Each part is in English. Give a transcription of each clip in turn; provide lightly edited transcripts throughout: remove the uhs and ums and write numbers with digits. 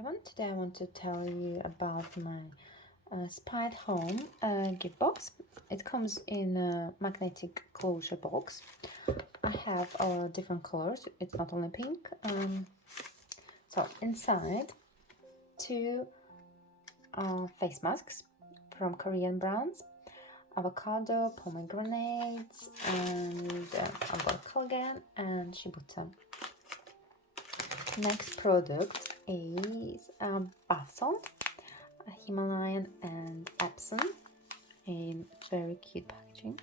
everyone, today I want to tell you about my Spied Home gift box. It comes in a magnetic closure box. I have different colors, it's not only pink. So inside, two face masks from Korean brands, avocado, pomegranates, and I've got collagen and shibuya. Next product is a bath salt, a Himalayan and Epson, in very cute packaging.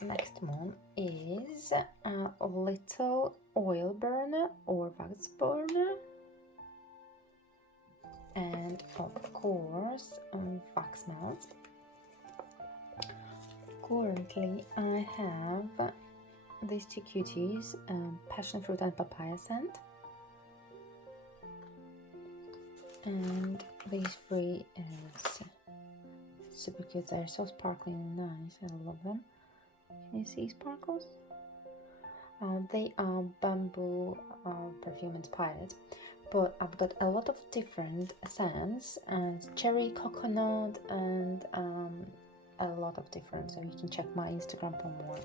Next one is a little oil burner or wax burner, and of course wax melt. Currently I have these two cuties, passion fruit and papaya scent, and these three is super cute. They're so sparkling and nice. I love them. Can you see sparkles? They are bamboo perfume inspired, but I've got a lot of different scents, cherry, coconut, and a lot of different, so you can check my Instagram for more.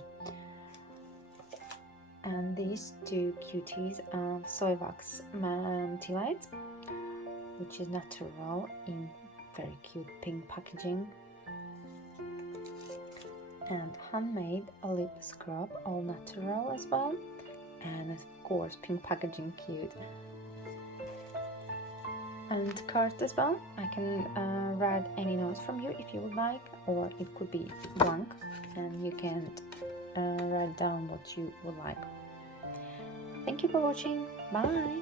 And these two cuties are soy wax tealights, which is natural in very cute pink packaging, and Handmade lip scrub, all natural as well, and of course pink packaging, cute. And card as well. I can write any notes from you if you would like, or it could be blank and you can write down what you would like. Thank you for watching. Bye.